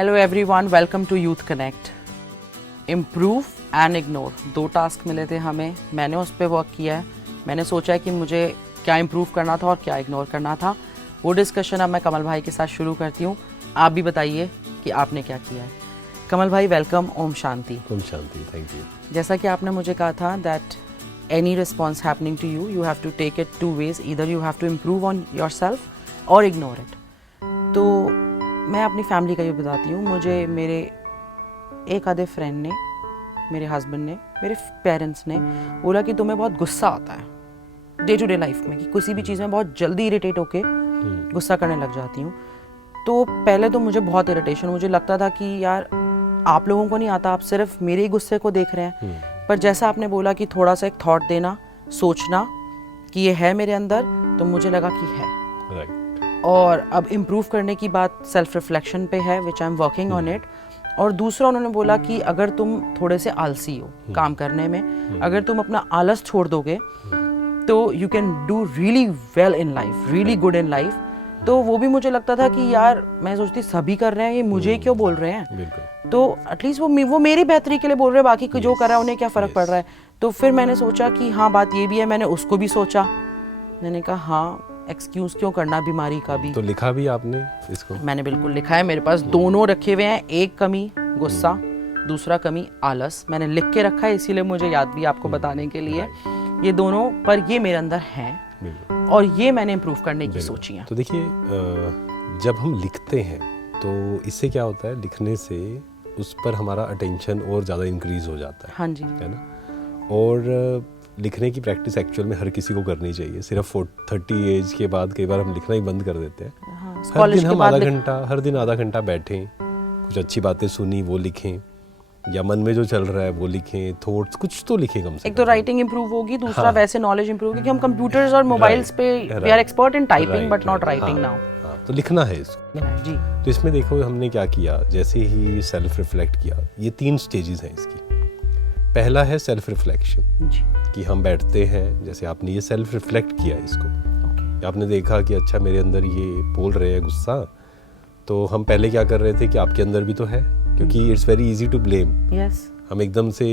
Hello everyone, welcome to youth connect. Improve and ignore, 2 task मिले थे हमें, मैंने उस पर वर्क किया है। मैंने सोचा है कि मुझे क्या इम्प्रूव करना था और क्या इग्नोर करना था। वो डिस्कशन अब मैं कमल भाई के साथ शुरू करती हूँ। आप भी बताइए कि आपने क्या किया है। कमल भाई, वेलकम। ओम शांति। ओम शांति, थैंक यू। जैसा कि आपने मुझे कहा था that any response happening to you, you have to take it 2 ways, either you have to improve on your self और इग्नोर इट। तो मैं अपनी फैमिली का ये बताती हूँ। मुझे मेरे एक आधे फ्रेंड ने, मेरे हस्बैंड ने, मेरे पेरेंट्स ने बोला कि तुम्हें बहुत गुस्सा आता है डे टू डे लाइफ में, कि किसी भी चीज़ में बहुत जल्दी इरिटेट होके गुस्सा करने लग जाती हूँ। तो पहले तो मुझे बहुत इरिटेशन, मुझे लगता था कि यार आप लोगों को नहीं आता, आप सिर्फ मेरे ही गुस्से को देख रहे हैं। पर जैसा आपने बोला कि थोड़ा सा एक थॉट देना, सोचना कि ये है मेरे अंदर, तो मुझे लगा कि है। और अब इम्प्रूव करने की बात सेल्फ रिफ्लेक्शन पे है, which I am working on it. और दूसरा उन्होंने बोला कि अगर तुम थोड़े से आलसी हो काम करने में, अगर तुम अपना आलस छोड़ दोगे तो you can do really well in life, really good in life. तो वो भी मुझे लगता था कि यार मैं सोचती सभी कर रहे हैं, ये मुझे क्यों बोल रहे हैं। तो एटलीस्ट वो मेरी बेहतरी के लिए बोल रहे हैं, बाकी जो कर रहा है उन्हें क्या फ़र्क पड़ रहा है। तो फिर मैंने सोचा कि हाँ, बात ये भी है। मैंने उसको भी सोचा, मैंने कहा हाँ, एक्सक्यूज़ क्यों करना बीमारी का भी। तो लिखा भी आपने इसको? मैंने बिल्कुल लिखा है, मेरे पास दोनों रखे हुए हैं। एक कमी गुस्सा, दूसरा कमी आलस। मैंने लिख के रखा है, इसीलिए मुझे याद भी आपको बताने के लिए। ये दोनों, पर ये मेरे अंदर हैं और ये मैंने इम्प्रूव करने की सोची है। तो देखिए, जब हम लिखते हैं तो इससे क्या होता है, लिखने से उस पर हमारा अटेंशन और ज़्यादा इंक्रीज हो जाता है। हाँ जी, है ना। और लिखने की प्रैक्टिस एक्चुअल में हर किसी को करनी चाहिए। सिर्फ 30 एज के बाद कई बार हम लिखना ही बंद कर देते हैं। हाँ, हर दिन हम हर दिन आधा घंटा बैठें, कुछ अच्छी बातें सुनी वो लिखें, या मन में जो चल रहा है वो लिखें, थॉट्स कुछ तो लिखें कम से कम। एक तो राइटिंग इंप्रूव होगी, दूसरा वैसे नॉलेज इंप्रूव होगी कि हम कंप्यूटर्स और मोबाइल्स पे we are expert in typing but not writing now. तो लिखना है इसको जी। तो इसमें देखो हमने क्या किया, जैसे ही सेल्फ रिफ्लेक्ट किया। ये 3 स्टेजेस हैं इसकी। पहला है सेल्फ रिफ्लेक्शन, कि हम बैठते हैं, जैसे आपने ये सेल्फ रिफ्लेक्ट किया इसको। आपने देखा कि अच्छा मेरे अंदर ये बोल रहे हैं गुस्सा, तो हम पहले क्या कर रहे थे कि आपके अंदर भी तो है, क्योंकि it's very easy to blame. हम एकदम से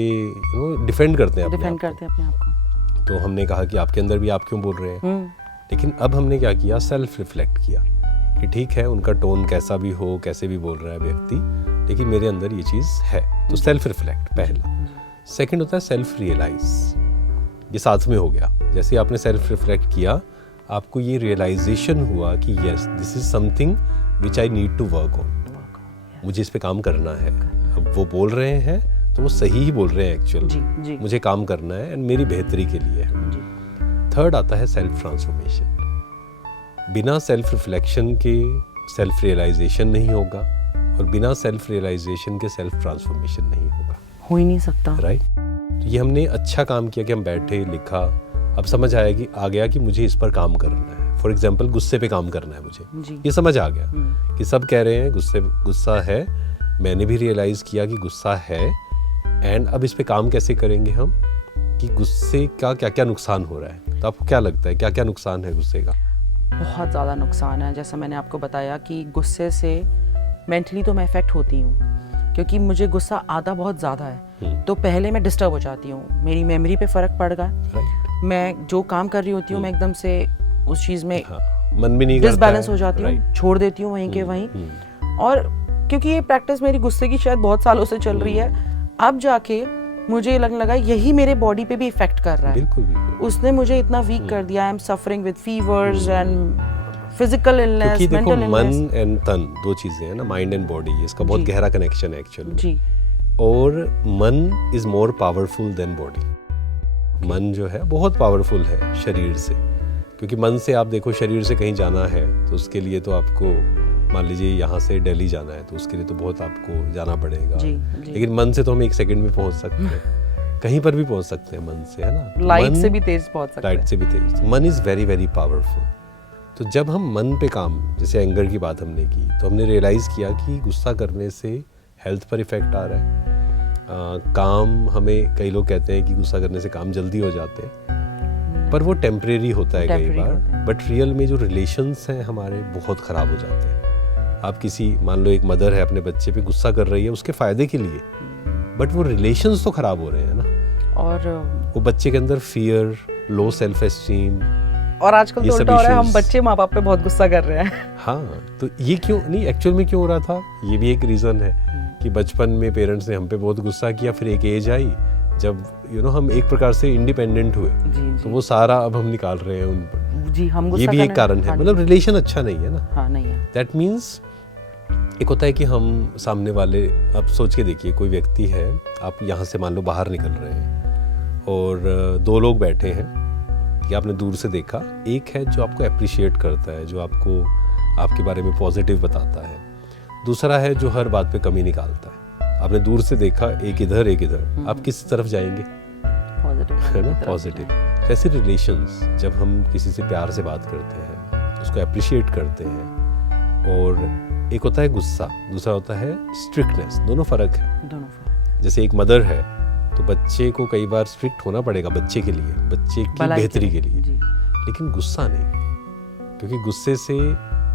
डिफेंड करते हैं अपने आप को। तो हमने कहा कि आपके अंदर भी आप क्यों बोल रहे हैं। लेकिन अब हमने क्या किया, सेल्फ रिफ्लेक्ट किया कि ठीक है, उनका टोन कैसा भी हो, कैसे भी बोल रहा है व्यक्ति, लेकिन मेरे अंदर ये चीज़ है। तो सेल्फ रिफ्लेक्ट पहला। सेकंड होता है सेल्फ रियलाइज। ये साथ में हो गया। जैसे आपने सेल्फ रिफ्लेक्ट किया, आपको ये रियलाइजेशन हुआ कि yes, this is something which I need to work on. मुझे इस पे काम करना है। अब वो बोल रहे हैं तो वो सही ही बोल रहे हैं एक्चुअली। मुझे काम करना है एंड मेरी बेहतरी के लिए है। थर्ड आता है सेल्फ ट्रांसफॉर्मेशन। बिना सेल्फ रिफ्लेक्शन के सेल्फ रियलाइजेशन नहीं होगा, और बिना सेल्फ रियलाइजेशन के सेल्फ ट्रांसफॉर्मेशन नहीं होगा। हो ही नहीं सकता, राइट। तो ये हमने अच्छा काम किया कि हम बैठे, लिखा। अब समझ आ गया कि मुझे इस पर काम करना है। फॉर एग्जाम्पल, गुस्से पे काम करना है मुझे, ये समझ आ गया कि सब कह रहे हैं गुस्सा है। मैंने भी रियलाइज किया कि गुस्सा है, एंड अब इस पे काम कैसे करेंगे हम, कि गुस्से का क्या क्या नुकसान हो रहा है। तो आपको क्या लगता है, क्या क्या नुकसान है गुस्से का? बहुत ज़्यादा नुकसान है। जैसा मैंने आपको बताया कि गुस्से से मेंटली तो मैं इफेक्ट होती हूँ, क्योंकि मुझे गुस्सा आता बहुत ज़्यादा है। तो पहले मैं डिस्टर्ब हो जाती हूँ, मेरी मेमोरी पे फ़र्क पड़ गया। मैं जो काम कर रही होती हूँ, मैं एकदम से उस चीज़ में मन भी नहीं डिसबैलेंस हो जाती हूँ, छोड़ देती हूँ वहीं के वहीं। और क्योंकि ये प्रैक्टिस मेरी गुस्से की शायद बहुत सालों से चल रही है, अब जाके मुझे लगने लगा यही मेरे बॉडी पे भी इफेक्ट कर रहा है। बिल्कुल। उसने मुझे इतना वीक कर दिया। I am suffering with fevers and physical illness, mental illness. मन एंड तन 2 चीजें हैं ना, माइंड एंड बॉडी, इसका बहुत गहरा कनेक्शन है एक्चुअली जी। और मन is more powerful than body. मन जो है बहुत पावरफुल है शरीर से, क्योंकि मन से आप देखो, शरीर से कहीं जाना है तो उसके लिए तो आपको, मान लीजिए यहाँ से दिल्ली जाना है तो उसके लिए तो बहुत आपको जाना पड़ेगा। लेकिन मन से तो हम 1 सेकंड में पहुंच सकते हैं, कहीं पर भी पहुंच सकते हैं मन से, है ना। लाइट से भी तेज पहुंच सकते हैं। लाइट से भी तेज। मन इज वेरी वेरी पावरफुल। तो जब हम मन पे काम, जैसे एंगर की बात हमने की, तो हमने रियलाइज़ किया कि गुस्सा करने से हेल्थ पर इफ़ेक्ट आ रहा है। काम, हमें कई लोग कहते हैं कि गुस्सा करने से काम जल्दी हो जाते हैं, पर वो टेम्परेरी होता है कई बार। बट रियल में जो रिलेशंस हैं हमारे बहुत ख़राब हो जाते हैं। आप किसी, मान लो एक मदर है अपने बच्चे पे गुस्सा कर रही है उसके फ़ायदे के लिए, बट वो रिलेशंस तो ख़राब हो रहे हैं ना, और वो बच्चे के अंदर फियर, लो सेल्फ एस्टीम, और आजकल तो उल्टा हो रहा है, हम बच्चे माँ बाप पे बहुत गुस्सा कर रहे हैं। हाँ, तो ये क्यों नहीं, एक्चुअल में क्यों हो रहा था, ये भी एक रीज़न है कि बचपन में पेरेंट्स ने हम पे बहुत गुस्सा किया, फिर एक एज आई जब हम एक प्रकार से इंडिपेंडेंट हुए, तो वो सारा अब हम निकाल रहे हैं उन पर। जी, हम ये भी एक कारण है, मतलब रिलेशन अच्छा नहीं है ना। हाँ, नहीं है। दैट मीन्स एक होता है कि हम सामने वाले, आप सोच के देखिए, कोई व्यक्ति है, आप यहाँ से मान लो बाहर निकल रहे हैं और दो लोग बैठे हैं, कि आपने दूर से देखा, एक है जो आपको अप्रिशिएट करता है, जो आपको आपके बारे में पॉजिटिव बताता है, दूसरा है जो हर बात पे कमी निकालता है। आपने दूर से देखा, एक इधर एक इधर, आप किस तरफ जाएंगे? पॉजिटिव, है ना, पॉजिटिव। ऐसे रिलेशंस, जब हम किसी से प्यार से बात करते हैं, उसको अप्रिशिएट करते हैं, और एक होता है गुस्सा, दूसरा होता है स्ट्रिक्टनेस, दोनों फ़र्क है। दोनों फ़र्क। जैसे एक मदर है तो बच्चे को कई बार स्ट्रिक्ट होना पड़ेगा बच्चे के लिए, बच्चे की बेहतरी के लिए, लेकिन गुस्सा नहीं, क्योंकि गुस्से से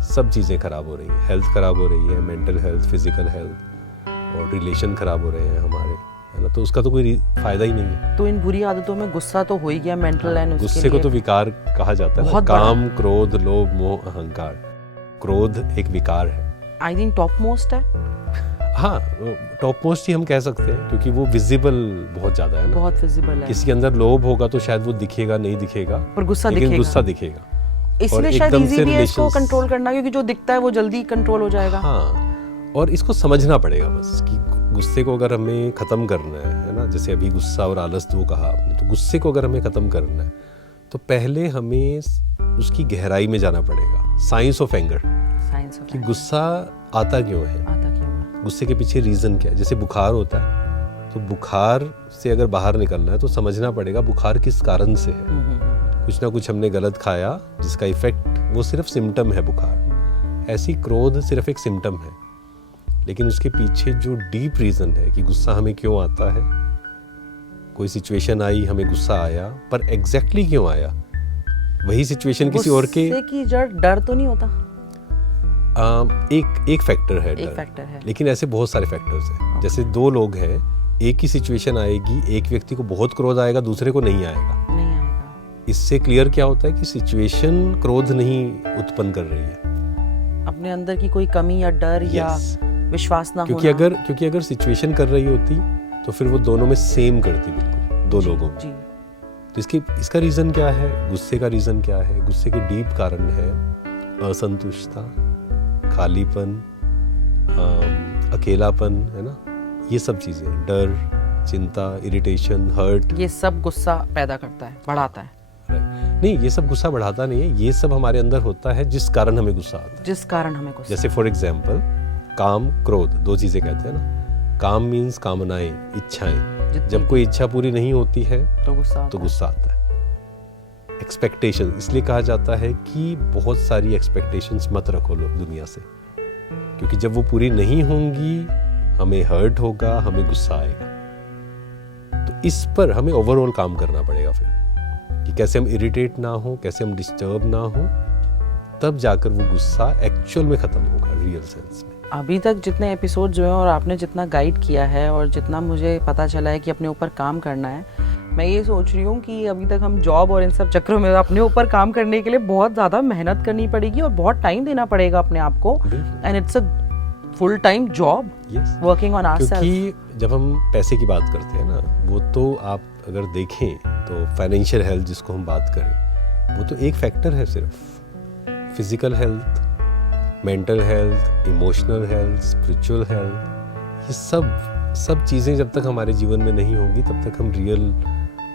सब चीज़ें खराब हो रही हैं, हेल्थ खराब हो रही है, मेंटल हेल्थ, फिजिकल हेल्थ, और रिलेशन खराब हो रहे हैं हमारे, है ना, तो उसका तो कोई फ़ायदा ही नहीं है। तो इन बुरी आदतों में गुस्सा तो हो ही गया, मेंटल एंड उसके गुस्से को तो विकार कहा जाता है ना, काम, क्रोध, लोभ, मोह, अहंकार। क्रोध एक विकार है, आई थिंक टॉप मोस्ट है। हाँ, टॉप मोस्ट ही हम कह सकते हैं, क्योंकि वो विजिबल बहुत ज़्यादा है ना, बहुत विजिबल है। किसी के अंदर लोभ होगा तो शायद वो दिखेगा नहीं दिखेगा, पर गुस्सा लेकिन दिखेगा। गुस्सा दिखेगा, इसलिए शायद इजी भी है इसको कंट्रोल करना, क्योंकि जो दिखता है वो जल्दी कंट्रोल हो जाएगा। हाँ, और इसको समझना पड़ेगा बस कि गुस्से को अगर हमें ख़त्म करना है ना, जैसे अभी गुस्सा और आलस वो कहा आपने, तो गुस्से को अगर हमें ख़त्म करना है तो पहले हमें उसकी गहराई में जाना पड़ेगा, साइंस ऑफ एंगर, कि गुस्सा आता क्यों है, गुस्से के पीछे रीज़न क्या है। जैसे बुखार होता है, तो बुखार से अगर बाहर निकलना है तो समझना पड़ेगा बुखार किस कारण से है। कुछ ना कुछ हमने गलत खाया जिसका इफेक्ट, वो सिर्फ सिम्टम है बुखार। ऐसी क्रोध सिर्फ एक सिम्टम है, लेकिन उसके पीछे जो डीप रीज़न है कि गुस्सा हमें क्यों आता है, कोई सिचुएशन आई, हमें गुस्सा आया, पर एग्जैक्टली क्यों आया, वही सिचुएशन किसी और के, गुस्से की जड़ डर तो नहीं होता? एक फैक्टर है, एक फैक्टर है, लेकिन ऐसे बहुत सारे फैक्टर्स हैं। जैसे दो लोग हैं, एक ही सिचुएशन आएगी, एक व्यक्ति को बहुत क्रोध आएगा, दूसरे को नहीं आएगा। इससे क्लियर क्या होता है कि सिचुएशन क्रोध नहीं उत्पन्न कर रही है, अपने अंदर की कोई कमी या डर या विश्वास ना होना। क्योंकि अगर सिचुएशन कर रही होती तो फिर वो दोनों में सेम करती, बिल्कुल दो लोगों में। तो इसका रीज़न क्या है, गुस्से का रीज़न क्या है? गुस्से के डीप कारण है असंतुष्टता, खालीपन, अकेलापन, है ना, ये सब चीज़ें, डर, चिंता, इरिटेशन, हर्ट, ये सब गुस्सा पैदा करता है, बढ़ाता है। नहीं, ये सब गुस्सा बढ़ाता नहीं है, ये सब हमारे अंदर होता है जिस कारण हमें गुस्सा आता है। जिस कारण हमें गुस्सा, जैसे फॉर एग्जाम्पल काम, क्रोध, दो चीज़ें कहते हैं ना। काम मीन्स कामनाएं, इच्छाएं, जब कोई इच्छा पूरी नहीं होती है तो गुस्सा आता है। एक्सपेक्टेशन, इसलिए कहा जाता है कि बहुत सारी एक्सपेक्टेशंस मत रखो लोग दुनिया से, क्योंकि जब वो पूरी नहीं होंगी हमें हर्ट होगा, हमें गुस्सा आएगा। तो इस पर हमें ओवरऑल काम करना पड़ेगा फिर, कि कैसे हम इरिटेट ना हो, कैसे हम डिस्टर्ब ना हो, तब जाकर वो गुस्सा एक्चुअल में ख़त्म होगा, रियल सेंस में। अभी तक जितने एपिसोड जो हैं और आपने जितना गाइड किया है और जितना मुझे पता चला है कि अपने ऊपर काम करना है, मैं ये सोच रही हूँ कि अभी तक हम जॉब और इन सब चक्रों में अपने ऊपर काम करने के लिए बहुत ज़्यादा मेहनत करनी पड़ेगी और बहुत टाइम देना पड़ेगा अपने आप को, and it's a full time job working on ourselves. क्योंकि जब हम पैसे की बात करते हैं ना, वो तो आप अगर देखें तो फाइनेंशियल हेल्थ जिसको हम बात करें, वो तो एक फैक्टर है सिर्फ। Physical health, mental health, emotional health, spiritual health, ये सब चीज़ें जब तक हमारे जीवन में नहीं होंगी तब तक हम रियल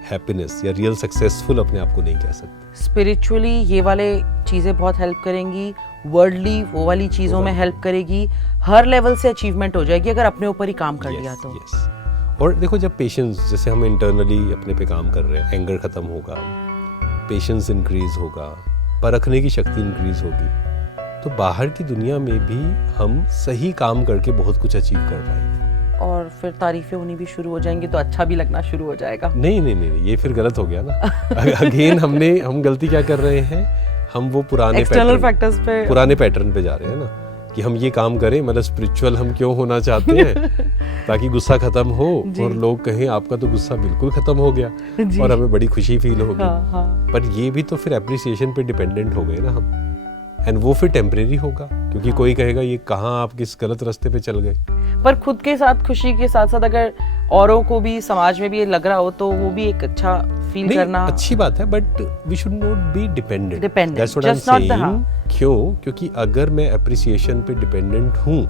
हैप्पीनेस या रियल सक्सेसफुल अपने आप को नहीं कह सकते। स्पिरिचुअली ये वाले चीज़ें बहुत हेल्प करेंगी, वर्ल्डली वो वाली चीज़ों में हेल्प करेगी, हर लेवल से अचीवमेंट हो जाएगी अगर अपने ऊपर ही काम कर लिया तो। और देखो, जब पेशेंस, जैसे हम इंटरनली अपने पे काम कर रहे हैं, एंगर ख़त्म होगा, पेशेंस इंक्रीज होगा, परखने की शक्ति इंक्रीज होगी, तो बाहर की दुनिया में भी हम सही काम करके बहुत कुछ अचीव कर पाएंगे। और फिर तारीफें होनी भी शुरू हो जाएंगी तो अच्छा भी लगना शुरू हो जाएगा। नहीं, ये फिर गलत हो गया ना। अगेन हम गलती क्या कर रहे हैं, हम वो पुराने पैटर्न पे जा रहे हैं ना, कि हम ये काम करें, मतलब स्पिरिचुअल हम क्यों होना चाहते हैं ताकि गुस्सा खत्म हो और लोग कहें आपका तो गुस्सा बिल्कुल खत्म हो गया और हमें बड़ी खुशी फील होगी। पर ये भी तो फिर एप्रिसिएशन पे डिपेंडेंट हो गए ना हम, एंड वो फिर टेम्परेरी होगा, क्योंकि कोई कहेगा ये कहाँ आप किस गलत रास्ते पे चल गए। पर खुद के साथ खुशी के साथ साथ अगर औरों को भी समाज में भी ये लग रहा हो तो वो भी एक अच्छा फील करना अच्छी बात है, but we should not be dependent. That's what I am saying. क्यों? क्योंकि अगर मैं एप्रिसिएशन पे डिपेंडेंट हूँ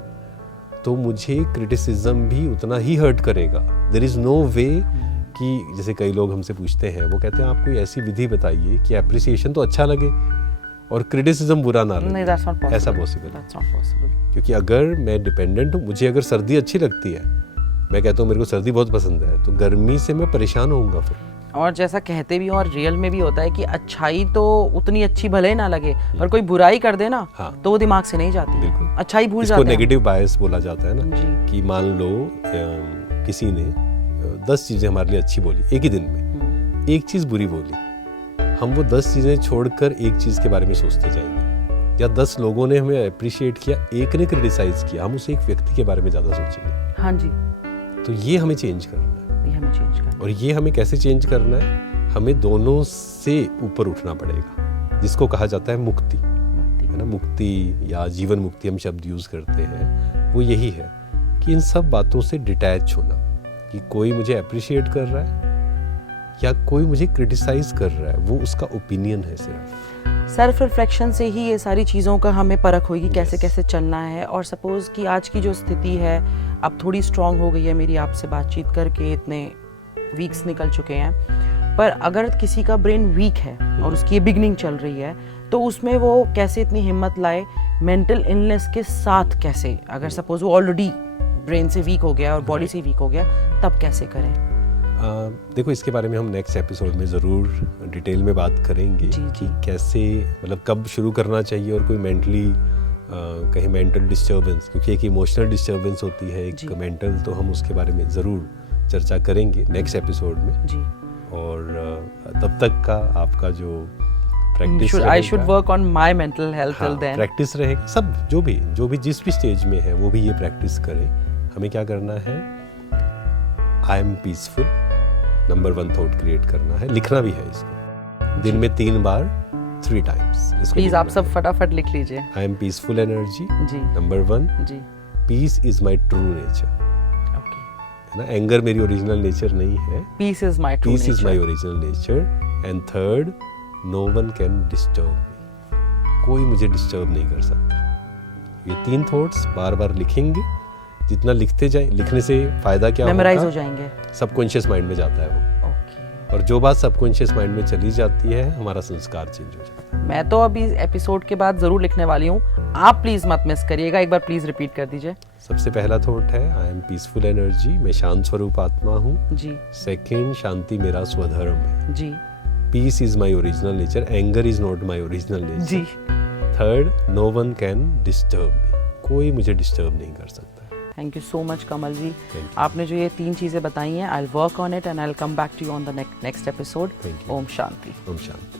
तो मुझे क्रिटिसिज्म भी उतना ही हर्ट करेगा। देयर इज नो वे कि जैसे कई लोग हमसे पूछते हैं, वो कहते हैं आप कोई ऐसी विधि बताइए कि एप्रिसिएशन तो अच्छा लगे और क्रिटिसिज्म बुरा ना लगे। ऐसा पॉसिबल है? क्योंकि अगर मैं डिपेंडेंट हूँ, मुझे अगर सर्दी अच्छी लगती है, मैं कहता हूँ मेरे को सर्दी बहुत पसंद है, तो गर्मी से मैं परेशान होऊंगा फिर। और जैसा कहते भी और रियल में भी होता है कि अच्छाई तो उतनी अच्छी भले ना लगे, पर कोई बुराई कर दे ना तो वो दिमाग से नहीं जाती। बिल्कुल, अच्छाई भूल जाते हैं। इसको नेगेटिव बायस बोला जाता है ना, कि मान लो किसी ने 10 चीजें हमारे लिए अच्छी बोली एक ही दिन में, एक चीज बुरी बोली, हम वो 10 चीजें छोड़कर एक चीज के बारे में सोचते जाएंगे। या 10 लोगों ने हमें अप्रिशिएट किया, एक ने क्रिटिसाइज किया, हम उस एक व्यक्ति के बारे में ज्यादा सोचेंगे। हाँ जी। तो ये हमें चेंज करना है। और ये हमें कैसे चेंज करना है? हमें दोनों से ऊपर उठना पड़ेगा, जिसको कहा जाता है मुक्ति, है ना। मुक्ति या जीवन मुक्ति हम शब्द यूज करते हैं, वो यही है कि इन सब बातों से डिटैच होना, कि कोई मुझे अप्रिशिएट कर रहा है या कोई मुझे क्रिटिसाइज कर रहा है, वो उसका ओपिनियन है सिर्फ। सेल्फ रिफ्लेक्शन से ही ये सारी चीज़ों का हमें परख होगी कैसे कैसे चलना है। और सपोज कि आज की जो स्थिति है अब थोड़ी स्ट्रांग हो गई है मेरी आपसे बातचीत करके, इतने वीक्स निकल चुके हैं, पर अगर किसी का ब्रेन वीक है और उसकी बिगनिंग चल रही है तो उसमें वो कैसे इतनी हिम्मत लाए मेंटल इलनेस के साथ? कैसे, अगर सपोज वो ऑलरेडी ब्रेन से वीक हो गया और बॉडी से वीक हो गया, तब कैसे करें? देखो, इसके बारे में हम नेक्स्ट एपिसोड में ज़रूर डिटेल में बात करेंगे कि कैसे, मतलब कब शुरू करना चाहिए और कोई मेंटली कहीं मेंटल डिस्टर्बेंस, क्योंकि एक इमोशनल डिस्टर्बेंस होती है, एक मेंटल, तो हम उसके बारे में ज़रूर चर्चा करेंगे नेक्स्ट एपिसोड में जी। और तब तक का आपका जो practice, I should work on my mental health till then. Practice रहेगी, सब जो भी जिस भी स्टेज में है वो भी ये प्रैक्टिस करें। हमें क्या करना है? आई am peaceful, number 1 thought create करना है, लिखना भी है इसको दिन में 3 बार, 3 टाइम्स। प्लीज आप सब फटाफट लिख लीजिए। आई एम पीसफुल एनर्जी जी, नंबर 1 जी। Peace is my true nature, है ना। एंगर मेरी ओरिजिनल नेचर नहीं है, peace is my original nature. And third, no one can disturb me, कोई मुझे डिस्टर्ब नहीं कर सकता। ये 3 थॉट्स बार बार लिखेंगे, जितना लिखते जाए, लिखने से फायदा क्या होगा? मेमोराइज हो जाएंगे, सबकॉन्शियस माइंड में जाता है वो। और जो बात सबकॉन्शियस माइंड में चली जाती है, हमारा संस्कार चेंज हो जाता है। मैं तो अभी एपिसोड के बाद जरूर लिखने वाली हूँ, आप प्लीज मत मिस करिएगा, एक बार प्लीज रिपीट कर दीजिए। सबसे पहला थॉट है आई एम पीसफुल एनर्जी, मैं शांत स्वरूप आत्मा हूँ जी। सेकंड, शांति मेरा स्वधर्म है ji. Peace is my original nature, anger is not my original nature ji. Third, no one can disturb me, कोई मुझे डिस्टर्ब नहीं कर सकता। Thank you so much Kamal ji, आपने जो ये 3 चीजें बताई हैं, I will work on it and I will come back to you on the next episode. ओम शांति। ओम शांति।